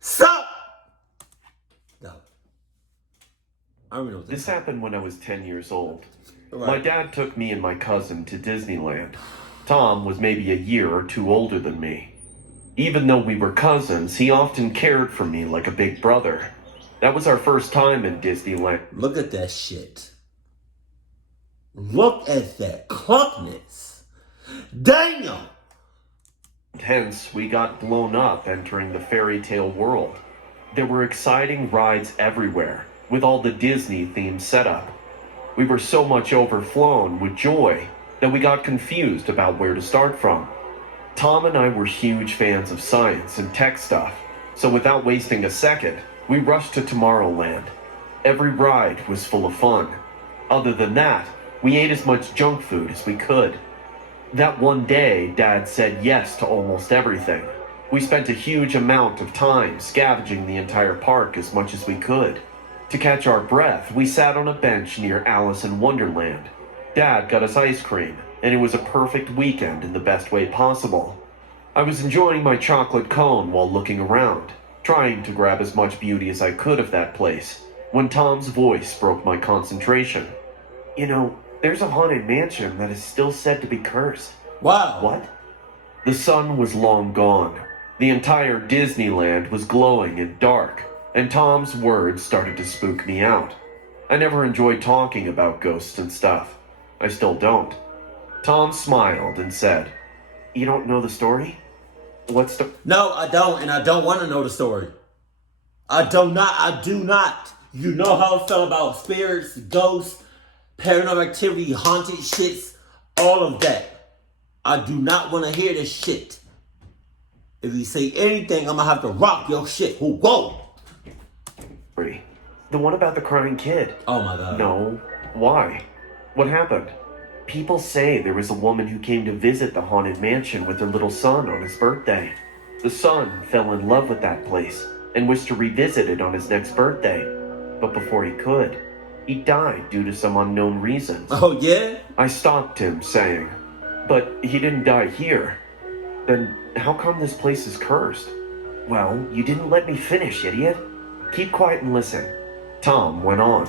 Sup? No. I don't know. This happened when I was 10 years old. Right. My dad took me and my cousin to Disneyland. Tom was maybe a year or two older than me. Even though we were cousins, he often cared for me like a big brother. That was our first time in Disneyland. Look at that shit. Look at that clunkness. Damn! Hence, we got blown up entering the fairy tale world. There were exciting rides everywhere, with all the Disney themed setup. We were so much overflown with joy that we got confused about where to start from. Tom and I were huge fans of science and tech stuff, so without wasting a second, we rushed to Tomorrowland. Every ride was full of fun. Other than that, we ate as much junk food as we could. That one day, Dad said yes to almost everything. We spent a huge amount of time scavenging the entire park as much as we could. To catch our breath, we sat on a bench near Alice in Wonderland. Dad got us ice cream, and it was a perfect weekend in the best way possible. I was enjoying my chocolate cone while looking around, trying to grab as much beauty as I could of that place, when Tom's voice broke my concentration. You know, there's a haunted mansion that is still said to be cursed. Wow. What? The sun was long gone. The entire Disneyland was glowing and dark, and Tom's words started to spook me out. I never enjoyed talking about ghosts and stuff. I still don't. Tom smiled and said, "You don't know the story? What's the..." No, I don't, and I don't want to know the story. I do not. You know how I felt about spirits, ghosts, paranormal activity, haunted shits, all of that. I do not want to hear this shit. If you say anything, I'm going to have to rock your shit. Whoa! The one about the crying kid. Oh my God. No. Why? What happened? People say there was a woman who came to visit the haunted mansion with her little son on his birthday. The son fell in love with that place and wished to revisit it on his next birthday. But before he could, he died due to some unknown reasons. Oh yeah? I stopped him, saying, "But he didn't die here. Then how come this place is cursed?" "Well, you didn't let me finish, idiot. Keep quiet and listen." Tom went on.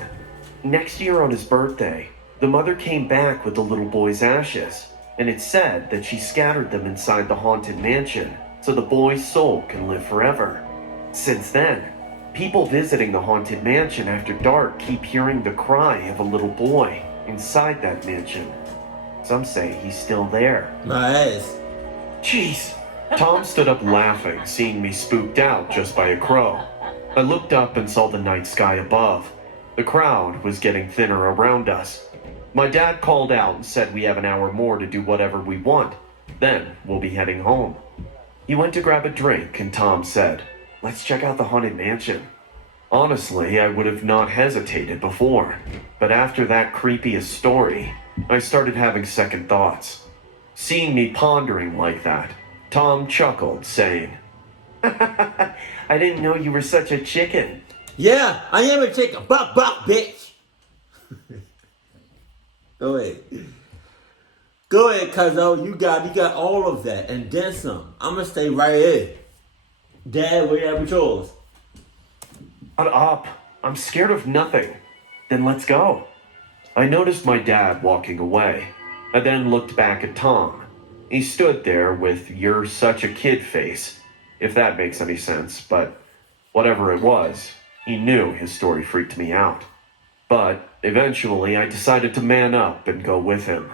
"Next year on his birthday, the mother came back with the little boy's ashes, and it's said that she scattered them inside the haunted mansion so the boy's soul can live forever. Since then, people visiting the haunted mansion after dark keep hearing the cry of a little boy inside that mansion. Some say he's still there." My ass. Jeez. Tom stood up laughing, seeing me spooked out just by a crow. I looked up and saw the night sky above. The crowd was getting thinner around us. My dad called out and said we have an hour more to do whatever we want. Then we'll be heading home. He went to grab a drink and Tom said, "Let's check out the haunted mansion." Honestly, I would have not hesitated before. But after that creepiest story, I started having second thoughts. Seeing me pondering like that, Tom chuckled, saying, "I didn't know you were such a chicken." Yeah, I am a chicken. Buck, bitch. Go ahead. Go ahead, cuzzo. You got all of that and then some. I'm gonna stay right here. Dad, what you have yours? Shut up. I'm scared of nothing. Then let's go. I noticed my dad walking away. I then looked back at Tom. He stood there with "you're such a kid" face, if that makes any sense, but whatever it was, he knew his story freaked me out. But eventually I decided to man up and go with him.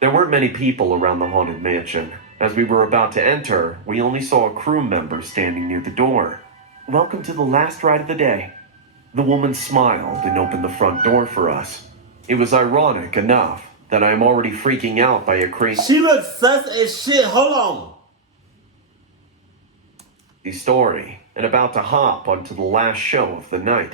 There weren't many people around the haunted mansion. As we were about to enter, we only saw a crew member standing near the door. "Welcome to the last ride of the day." The woman smiled and opened the front door for us. It was ironic enough that I am already freaking out by a crazy She looks sus as shit. Hold on. story and about to hop onto the last show of the night.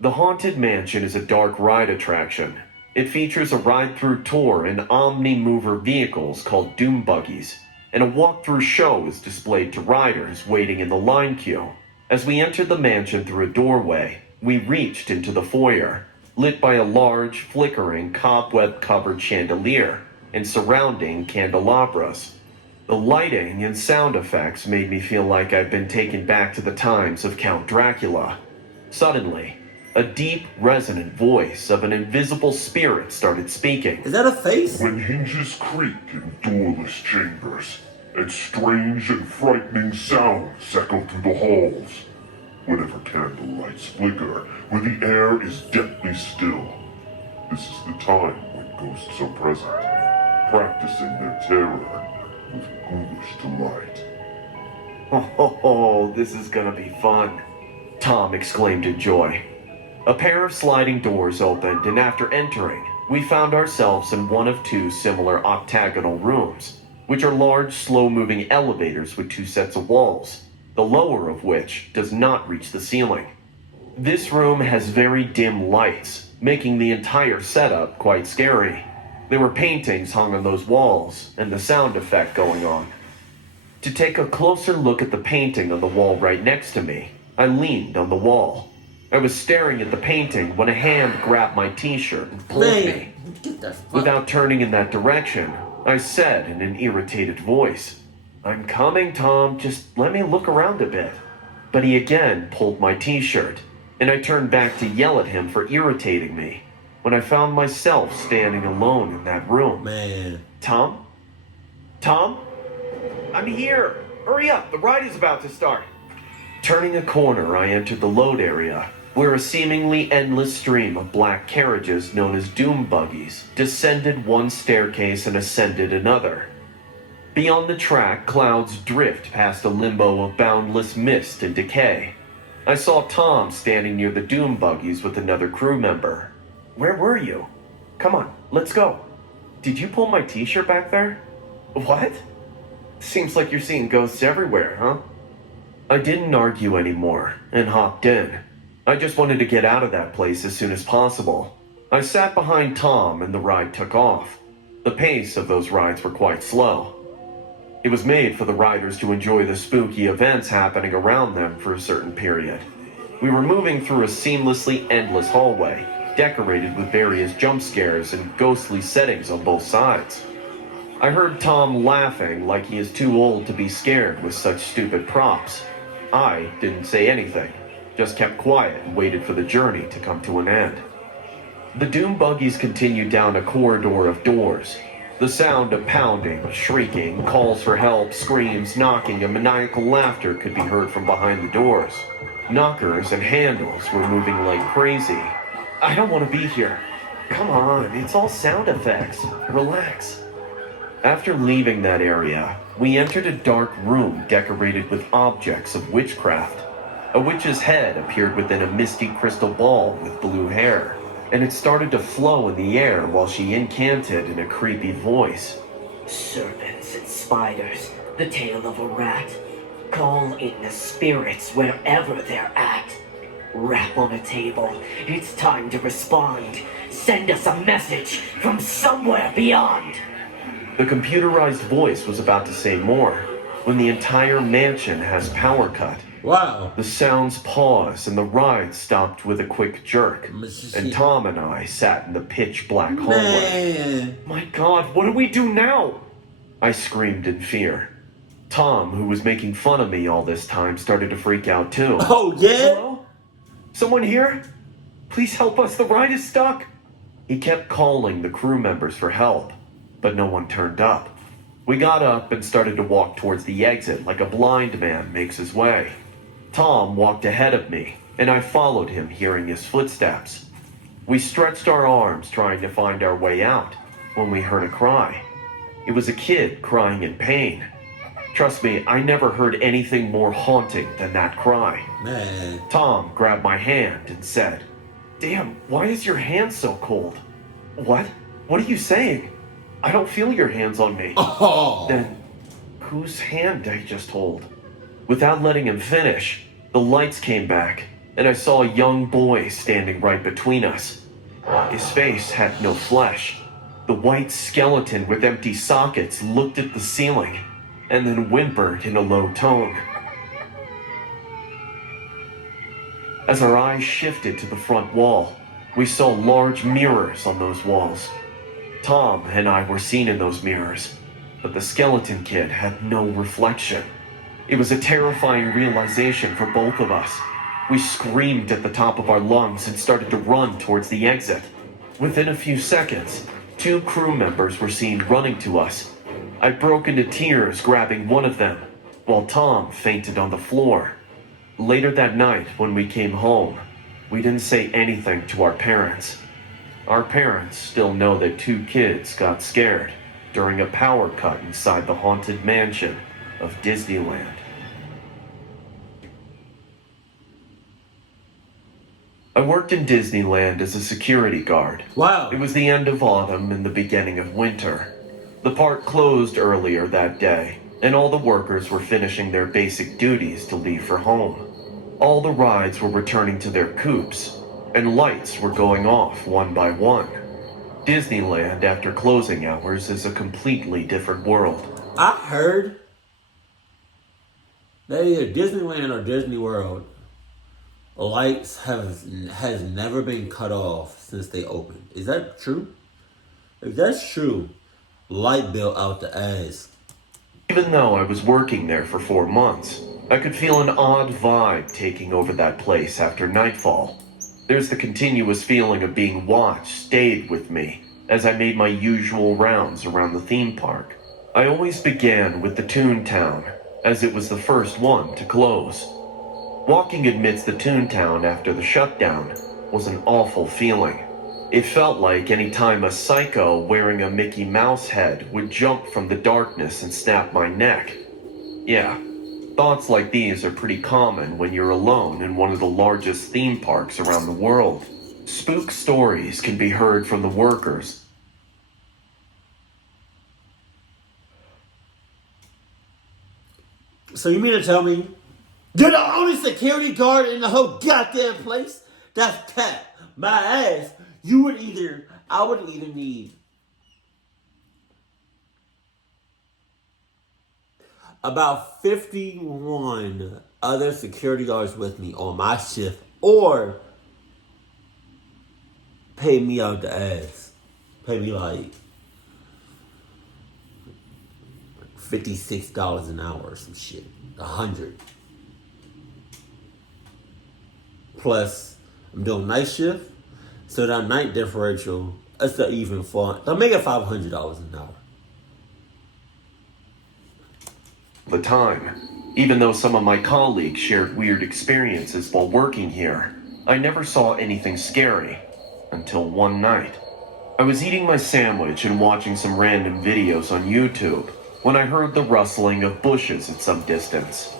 The Haunted Mansion is a dark ride attraction. It features a ride-through tour in omni-mover vehicles called doom buggies, and a walk-through show is displayed to riders waiting in the line queue. As we entered the mansion through a doorway, we reached into the foyer, lit by a large, flickering, cobweb-covered chandelier and surrounding candelabras. The lighting and sound effects made me feel like I'd been taken back to the times of Count Dracula. Suddenly, a deep, resonant voice of an invisible spirit started speaking. Is that a face? When hinges creak in doorless chambers, and strange and frightening sounds echo through the halls, whenever candlelights flicker, where the air is deathly still, this is the time when ghosts are present, practicing their terror with ghoulish delight. Oh, this is gonna be fun, Tom exclaimed in joy. A pair of sliding doors opened, and after entering, we found ourselves in one of two similar octagonal rooms, which are large, slow-moving elevators with two sets of walls, the lower of which does not reach the ceiling. This room has very dim lights, making the entire setup quite scary. There were paintings hung on those walls, and the sound effect going on. To take a closer look at the painting on the wall right next to me, I leaned on the wall. I was staring at the painting when a hand grabbed my t-shirt and pulled me. Get the fuck. Without turning in that direction, I said in an irritated voice, "I'm coming, Tom, just let me look around a bit." But he again pulled my t-shirt, and I turned back to yell at him for irritating me, when I found myself standing alone in that room. Man. Tom? Tom? I'm here! Hurry up, the ride is about to start. Turning a corner, I entered the load area, where a seemingly endless stream of black carriages known as doom buggies descended one staircase and ascended another. Beyond the track, clouds drift past a limbo of boundless mist and decay. I saw Tom standing near the doom buggies with another crew member. Where were you? Come on, let's go. Did you pull my t-shirt back there? What? Seems like you're seeing ghosts everywhere, huh? I didn't argue anymore and hopped in. I just wanted to get out of that place as soon as possible. I sat behind Tom and the ride took off. The pace of those rides were quite slow. It was made for the riders to enjoy the spooky events happening around them for a certain period. We were moving through a seamlessly endless hallway, decorated with various jump scares and ghostly settings on both sides. I heard Tom laughing like he is too old to be scared with such stupid props. I didn't say anything, just kept quiet and waited for the journey to come to an end. The doom buggies continued down a corridor of doors. The sound of pounding, shrieking, calls for help, screams, knocking, and maniacal laughter could be heard from behind the doors. Knockers and handles were moving like crazy. I don't want to be here. Come on, it's all sound effects. Relax. After leaving that area, we entered a dark room decorated with objects of witchcraft. A witch's head appeared within a misty crystal ball with blue hair, and it started to flow in the air while she incanted in a creepy voice. Serpents and spiders, the tail of a rat. Call in the spirits wherever they're at. Rap on a table, it's time to respond. Send us a message from somewhere beyond. The computerized voice was about to say more, when the entire mansion has power cut. Wow. The sounds paused and the ride stopped with a quick jerk, and Tom and I sat in the pitch black hallway. Man. My God, what do we do now? I screamed in fear. Tom, who was making fun of me all this time, started to freak out too. Oh, yeah? Hello? Someone here? Please help us, the ride is stuck. He kept calling the crew members for help, but no one turned up. We got up and started to walk towards the exit like a blind man makes his way. Tom walked ahead of me, and I followed him, hearing his footsteps. We stretched our arms trying to find our way out when we heard a cry. It was a kid crying in pain. Trust me, I never heard anything more haunting than that cry. Man. Tom grabbed my hand and said, "Damn, why is your hand so cold?" What? What are you saying? I don't feel your hands on me. Oh. Then, whose hand did I just hold? Without letting him finish, the lights came back, and I saw a young boy standing right between us. His face had no flesh. The white skeleton with empty sockets looked at the ceiling, and then whimpered in a low tone. As our eyes shifted to the front wall, we saw large mirrors on those walls. Tom and I were seen in those mirrors, but the skeleton kid had no reflection. It was a terrifying realization for both of us. We screamed at the top of our lungs and started to run towards the exit. Within a few seconds, 2 crew members were seen running to us. I broke into tears grabbing one of them, while Tom fainted on the floor. Later that night, when we came home, we didn't say anything to our parents. Our parents still know that 2 kids got scared during a power cut inside the haunted mansion of Disneyland. I worked in Disneyland as a security guard. Wow. It was the end of autumn and the beginning of winter. The park closed earlier that day, and all the workers were finishing their basic duties to leave for home. All the rides were returning to their coops, and lights were going off one by one. Disneyland, after closing hours, is a completely different world. I heard that either Disneyland or Disney World lights has never been cut off since they opened. Is that true? If that's true, light bill out the ass. Even though I was working there for 4 months, I could feel an odd vibe taking over that place after nightfall. There's the continuous feeling of being watched stayed with me as I made my usual rounds around the theme park. I always began with the Toontown, as it was the first one to close. Walking amidst the Toontown after the shutdown was an awful feeling. It felt like any time a psycho wearing a Mickey Mouse head would jump from the darkness and snap my neck. Yeah, thoughts like these are pretty common when you're alone in one of the largest theme parks around the world. Spook stories can be heard from the workers. So you mean to tell me you're the only security guard in the whole goddamn place? That's cat. My ass. I would either need about 51 other security guards with me on my shift, or pay me out the ass. Pay me like $56 an hour or some shit. 100. Plus, I'm doing night shift, so that night differential, that's the even fun. I'll make it $500 an hour. The time. Even though some of my colleagues shared weird experiences while working here, I never saw anything scary until one night. I was eating my sandwich and watching some random videos on YouTube when I heard the rustling of bushes at some distance.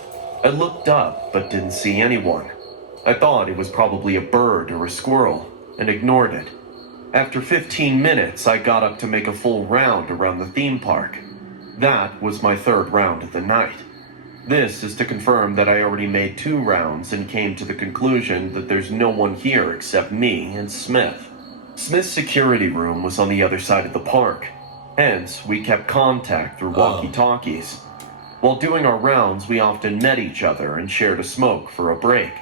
I looked up but didn't see anyone. I thought it was probably a bird or a squirrel and ignored it. After 15 minutes, I got up to make a full round around the theme park. That was my 3rd round of the night. This is to confirm that I already made 2 rounds and came to the conclusion that there's no one here except me and Smith. Smith's security room was on the other side of the park. Hence, we kept contact through walkie-talkies. While doing our rounds, we often met each other and shared a smoke for a break.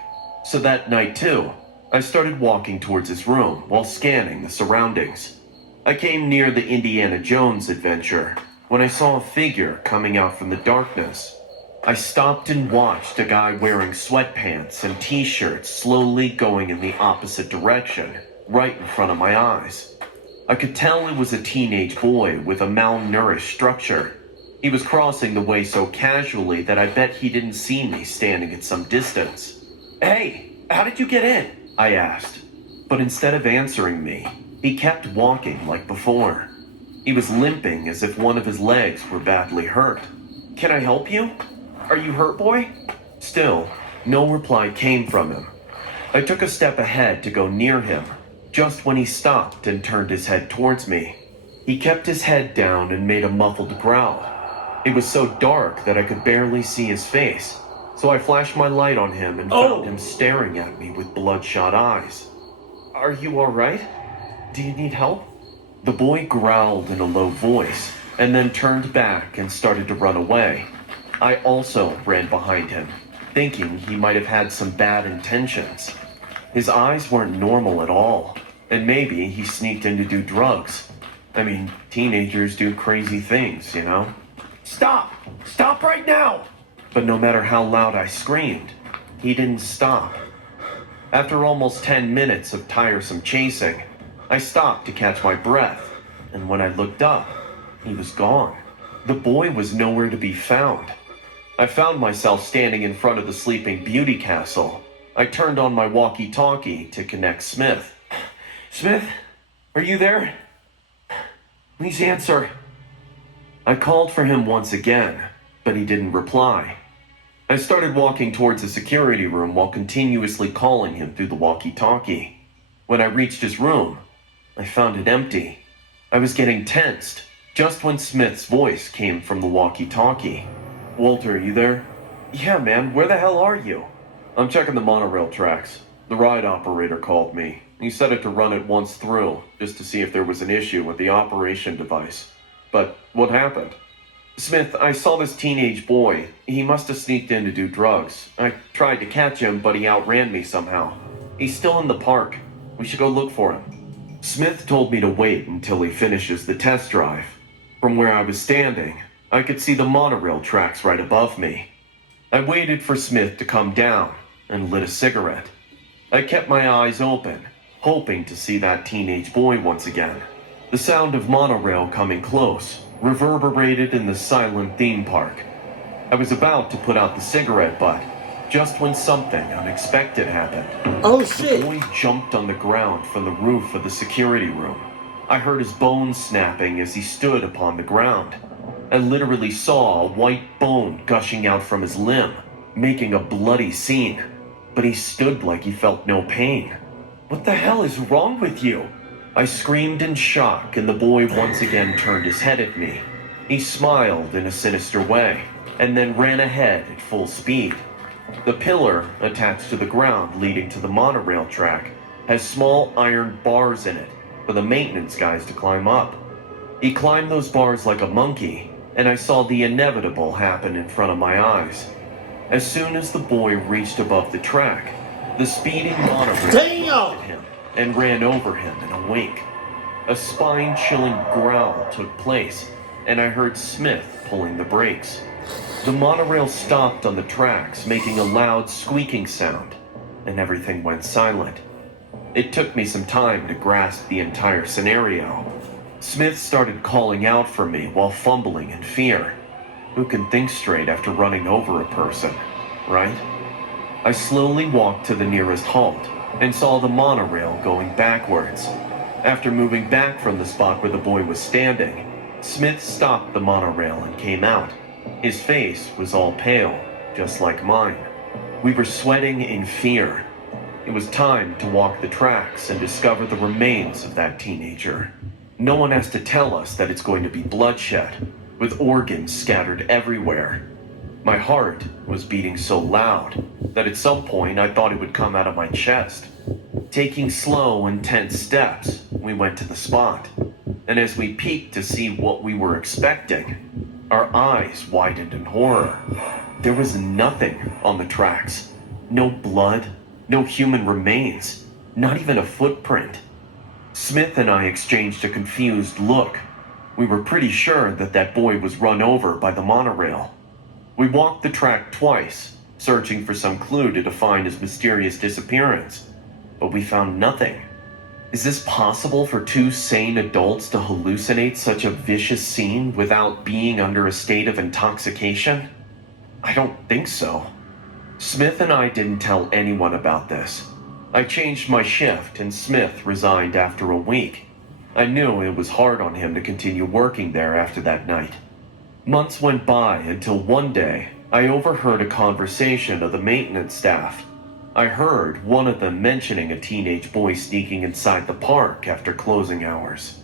So that night too, I started walking towards his room while scanning the surroundings. I came near the Indiana Jones adventure when I saw a figure coming out from the darkness. I stopped and watched a guy wearing sweatpants and t-shirts slowly going in the opposite direction, right in front of my eyes. I could tell it was a teenage boy with a malnourished structure. He was crossing the way so casually that I bet he didn't see me standing at some distance. "Hey, how did you get in?" I asked. But instead of answering me, he kept walking like before. He was limping as if one of his legs were badly hurt. "Can I help you? Are you hurt, boy?" Still, no reply came from him. I took a step ahead to go near him, just when he stopped and turned his head towards me. He kept his head down and made a muffled growl. It was so dark that I could barely see his face, so I flashed my light on him and found him staring at me with bloodshot eyes. "Are you all right? Do you need help?" The boy growled in a low voice, and then turned back and started to run away. I also ran behind him, thinking he might have had some bad intentions. His eyes weren't normal at all, and maybe he sneaked in to do drugs. I mean, teenagers do crazy things, you know? Stop! Stop right now! But no matter how loud I screamed, he didn't stop. After almost 10 minutes of tiresome chasing, I stopped to catch my breath, and when I looked up, he was gone. The boy was nowhere to be found. I found myself standing in front of the Sleeping Beauty castle. I turned on my walkie-talkie to connect Smith. Smith, are you there? Please answer. I called for him once again, but he didn't reply. I started walking towards the security room while continuously calling him through the walkie-talkie. When I reached his room, I found it empty. I was getting tensed just when Smith's voice came from the walkie-talkie. Walter, you there? Yeah, man, where the hell are you? I'm checking the monorail tracks. The ride operator called me. He said it to run it once through, just to see if there was an issue with the operation device. But what happened? Smith, I saw this teenage boy. He must have sneaked in to do drugs. I tried to catch him, but he outran me somehow. He's still in the park. We should go look for him. Smith told me to wait until he finishes the test drive. From where I was standing, I could see the monorail tracks right above me. I waited for Smith to come down and lit a cigarette. I kept my eyes open, hoping to see that teenage boy once again. The sound of monorail coming close reverberated in the silent theme park. I was about to put out the cigarette butt just when something unexpected happened. Oh shit! The boy jumped on the ground from the roof of the security room. I heard his bones snapping as he stood upon the ground. I literally saw a white bone gushing out from his limb, making a bloody scene. But he stood like he felt no pain. What the hell is wrong with you? I screamed in shock, and the boy once again turned his head at me. He smiled in a sinister way, and then ran ahead at full speed. The pillar attached to the ground leading to the monorail track has small iron bars in it for the maintenance guys to climb up. He climbed those bars like a monkey, and I saw the inevitable happen in front of my eyes. As soon as the boy reached above the track, the speeding monorail Damn! him and ran over him in a wink. A spine-chilling growl took place, and I heard Smith pulling the brakes. The monorail stopped on the tracks, making a loud squeaking sound, and everything went silent. It took me some time to grasp the entire scenario. Smith started calling out for me while fumbling in fear. Who can think straight after running over a person, right? I slowly walked to the nearest halt and saw the monorail going backwards. After moving back from the spot where the boy was standing, Smith stopped the monorail and came out. His face was all pale, just like mine. We were sweating in fear. It was time to walk the tracks and discover the remains of that teenager. No one has to tell us that it's going to be bloodshed, with organs scattered everywhere. My heart was beating so loud that at some point I thought it would come out of my chest. Taking slow and tense steps, we went to the spot, and as we peeked to see what we were expecting, our eyes widened in horror. There was nothing on the tracks. No blood, no human remains, not even a footprint. Smith and I exchanged a confused look. We were pretty sure that that boy was run over by the monorail. We walked the track twice, searching for some clue to define his mysterious disappearance, but we found nothing. Is this possible for two sane adults to hallucinate such a vicious scene without being under a state of intoxication? I don't think so. Smith and I didn't tell anyone about this. I changed my shift and Smith resigned after a week. I knew it was hard on him to continue working there after that night. Months went by until one day, I overheard a conversation of the maintenance staff. I heard one of them mentioning a teenage boy sneaking inside the park after closing hours.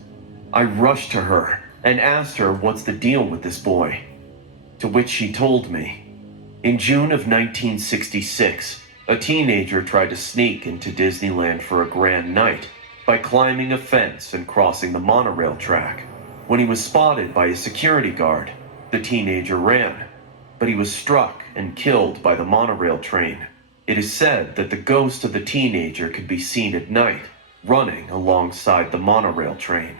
I rushed to her and asked her what's the deal with this boy, to which she told me. In June of 1966, a teenager tried to sneak into Disneyland for a grand night by climbing a fence and crossing the monorail track. When he was spotted by a security guard, the teenager ran, but he was struck and killed by the monorail train. It is said that the ghost of the teenager could be seen at night, running alongside the monorail train.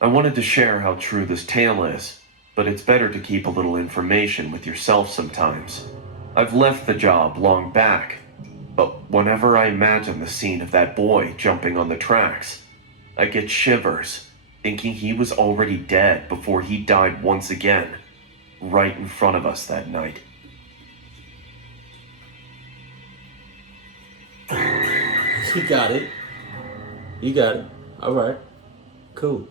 I wanted to share how true this tale is, but it's better to keep a little information with yourself sometimes. I've left the job long back, but whenever I imagine the scene of that boy jumping on the tracks, I get shivers, thinking he was already dead before he died once again, right in front of us that night. You got it. You got it. Alright. Cool.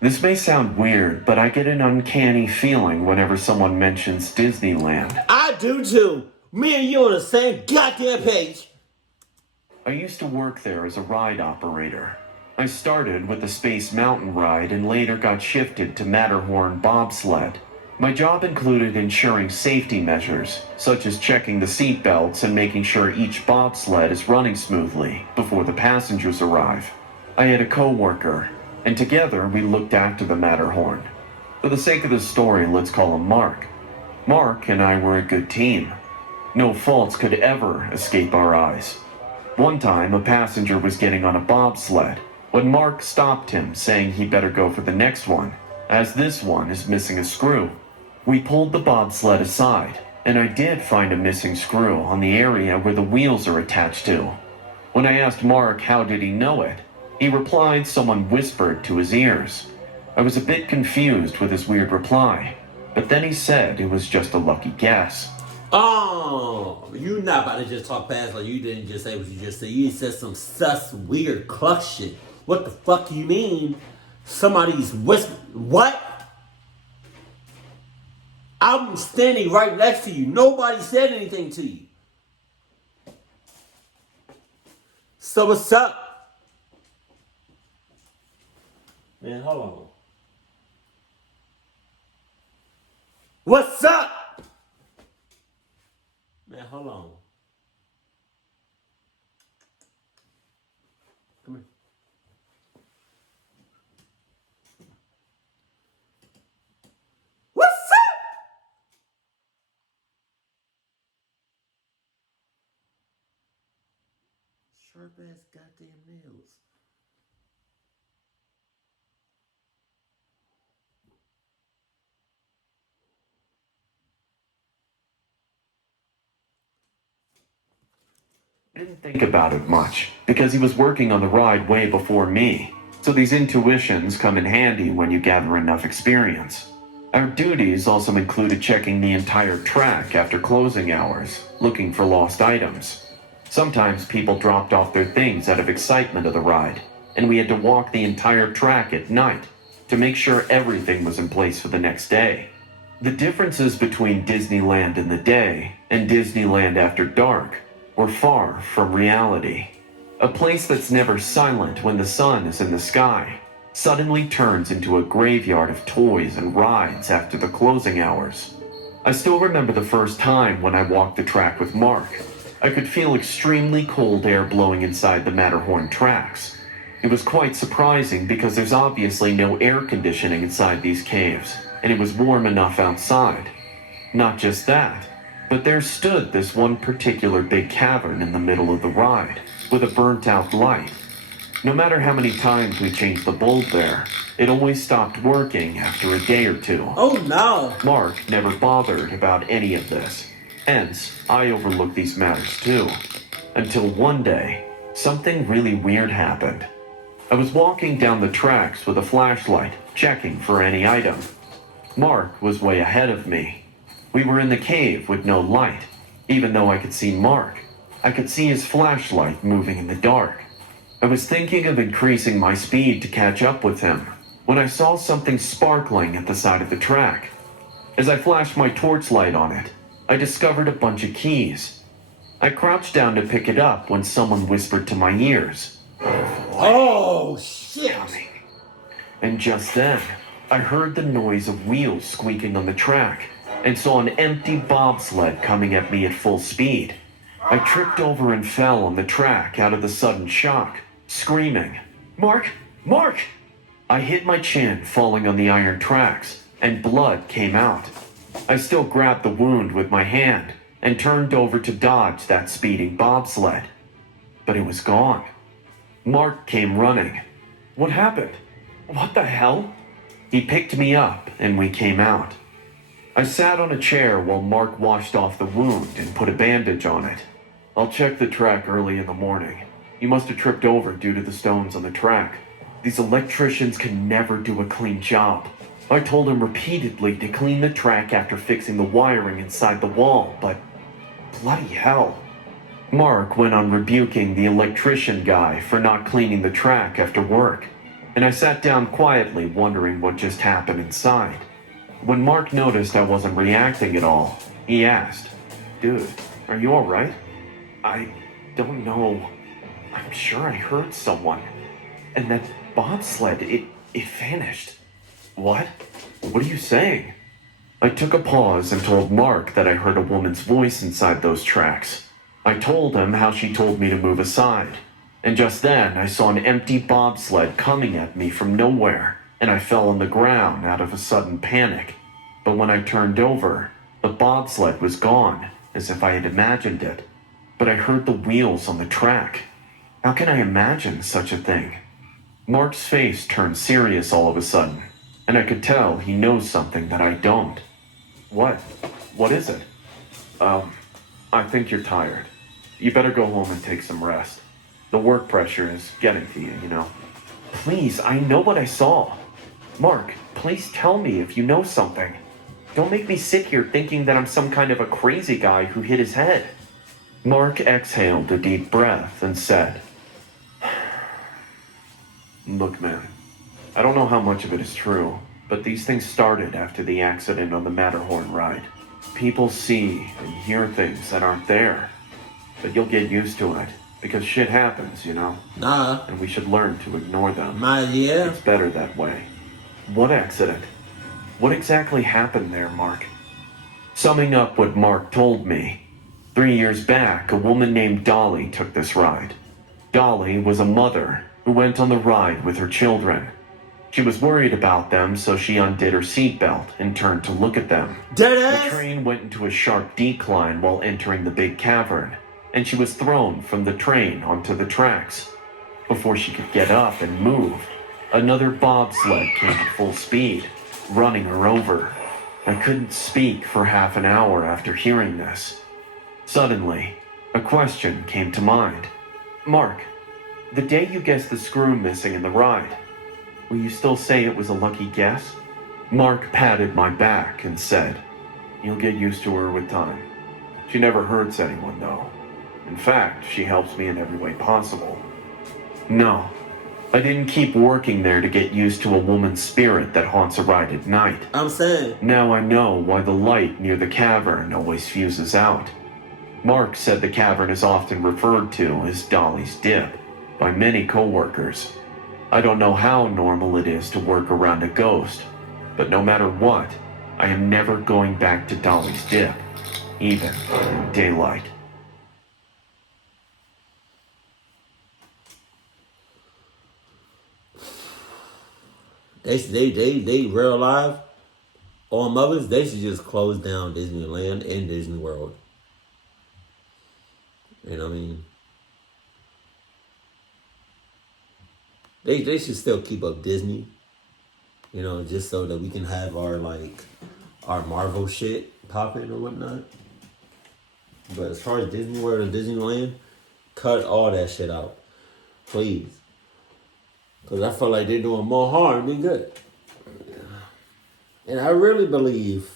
This may sound weird, but I get an uncanny feeling whenever someone mentions Disneyland. I do too. Me and you on the same goddamn page. I used to work there as a ride operator. I started with the Space Mountain ride and later got shifted to Matterhorn Bobsled. My job included ensuring safety measures, such as checking the seat belts and making sure each bobsled is running smoothly before the passengers arrive. I had a co-worker, and together we looked after the Matterhorn. For the sake of the story, let's call him Mark. Mark and I were a good team. No faults could ever escape our eyes. One time, a passenger was getting on a bobsled when Mark stopped him, saying he better go for the next one, as this one is missing a screw. We pulled the bobsled aside, and I did find a missing screw on the area where the wheels are attached to. When I asked Mark how did he know it, he replied someone whispered to his ears. I was a bit confused with his weird reply, but then he said it was just a lucky guess. Oh, you not about to just talk past like you didn't just say what you just said. You said some sus, weird, cluck shit. What the fuck do you mean? Somebody's whisper. What? I'm standing right next to you. Nobody said anything to you. So what's up? Man, hold on. What's up? Man, hold on. Come here. What's up? Sharp ass goddamn nails. I didn't think about it much, because he was working on the ride way before me, so these intuitions come in handy when you gather enough experience. Our duties also included checking the entire track after closing hours, looking for lost items. Sometimes people dropped off their things out of excitement of the ride, and we had to walk the entire track at night to make sure everything was in place for the next day. The differences between Disneyland in the day and Disneyland after dark were far from reality. A place that's never silent when the sun is in the sky suddenly turns into a graveyard of toys and rides after the closing hours. I still remember the first time when I walked the track with Mark. I could feel extremely cold air blowing inside the Matterhorn tracks. It was quite surprising because there's obviously no air conditioning inside these caves, and it was warm enough outside. Not just that, but there stood this one particular big cavern in the middle of the ride, with a burnt-out light. No matter how many times we changed the bulb there, it always stopped working after a day or two. Oh no! Mark never bothered about any of this. Hence, I overlooked these matters too. Until one day, something really weird happened. I was walking down the tracks with a flashlight, checking for any item. Mark was way ahead of me. We were in the cave with no light. Even though I could see Mark, I could see his flashlight moving in the dark. I was thinking of increasing my speed to catch up with him when I saw something sparkling at the side of the track. As I flashed my torchlight on it, I discovered a bunch of keys. I crouched down to pick it up when someone whispered to my ears, Oh shit! and just then, I heard the noise of wheels squeaking on the track and saw an empty bobsled coming at me at full speed. I tripped over and fell on the track out of the sudden shock, screaming, "Mark! Mark!" I hit my chin, falling on the iron tracks, and blood came out. I still grabbed the wound with my hand and turned over to dodge that speeding bobsled. But it was gone. Mark came running. "What happened?" What the hell? He picked me up and we came out. I sat on a chair while Mark washed off the wound and put a bandage on it. I'll check the track early in the morning. You must have tripped over due to the stones on the track. These electricians can never do a clean job. I told him repeatedly to clean the track after fixing the wiring inside the wall, but bloody hell. Mark went on rebuking the electrician guy for not cleaning the track after work, and I sat down quietly wondering what just happened inside. When Mark noticed I wasn't reacting at all, he asked, "Dude, are you alright?" "I don't know. I'm sure I heard someone. And that bobsled, it vanished." "What? What are you saying?" I took a pause and told Mark that I heard a woman's voice inside those tracks. I told him how she told me to move aside. And just then, I saw an empty bobsled coming at me from nowhere, and I fell on the ground out of a sudden panic. But when I turned over, the bobsled was gone, as if I had imagined it. But I heard the wheels on the track. How can I imagine such a thing? Mark's face turned serious all of a sudden, and I could tell he knows something that I don't. "What? What is it?" I think you're tired. You better go home and take some rest. The work pressure is getting to you, you know." "Please, I know what I saw. Mark, please tell me if you know something. Don't make me sit here thinking that I'm some kind of a crazy guy who hit his head." Mark exhaled a deep breath and said, "Look, man, I don't know how much of it is true, but these things started after the accident on the Matterhorn ride. People see and hear things that aren't there, but you'll get used to it, because shit happens, you know? Nah. And we should learn to ignore them. Yeah. It's better that way." "What accident? What exactly happened there, Mark?" Summing up what Mark told me, 3 years back, a woman named Dolly took this ride. Dolly was a mother who went on the ride with her children. She was worried about them, so she undid her seatbelt and turned to look at them. Deadass. The train went into a sharp decline while entering the big cavern, and she was thrown from the train onto the tracks. Before she could get up and move, another bobsled came at full speed, running her over. I couldn't speak for half an hour after hearing this. Suddenly, a question came to mind. "Mark, the day you guessed the screw missing in the ride, will you still say it was a lucky guess?" Mark patted my back and said, "You'll get used to her with time. She never hurts anyone, though. In fact, she helps me in every way possible." No, I didn't keep working there to get used to a woman's spirit that haunts a ride at night. I'm saying. Now I know why the light near the cavern always fuses out. Mark said the cavern is often referred to as Dolly's Dip by many co-workers. I don't know how normal it is to work around a ghost, but no matter what, I am never going back to Dolly's Dip, even in daylight. They real live on mothers. They should just close down Disneyland and Disney World. You know what I mean? They should still keep up Disney. You know, just so that we can have our Marvel shit popping or whatnot. But as far as Disney World and Disneyland, cut all that shit out. Please. Because I feel like they're doing more harm than good. And I really believe,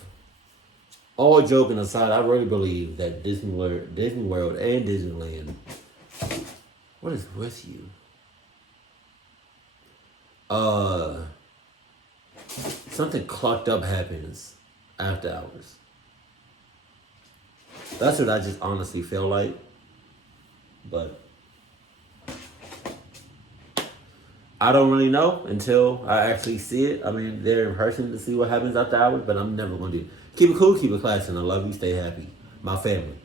all joking aside, I really believe that Disney World and Disneyland, what is with you? Something clocked up happens after hours. That's what I just honestly feel like. But I don't really know until I actually see it. I mean, they're in person to see what happens after hours, but I'm never going to do it. Keep it cool, keep it classy, and I love you. Stay happy. My family.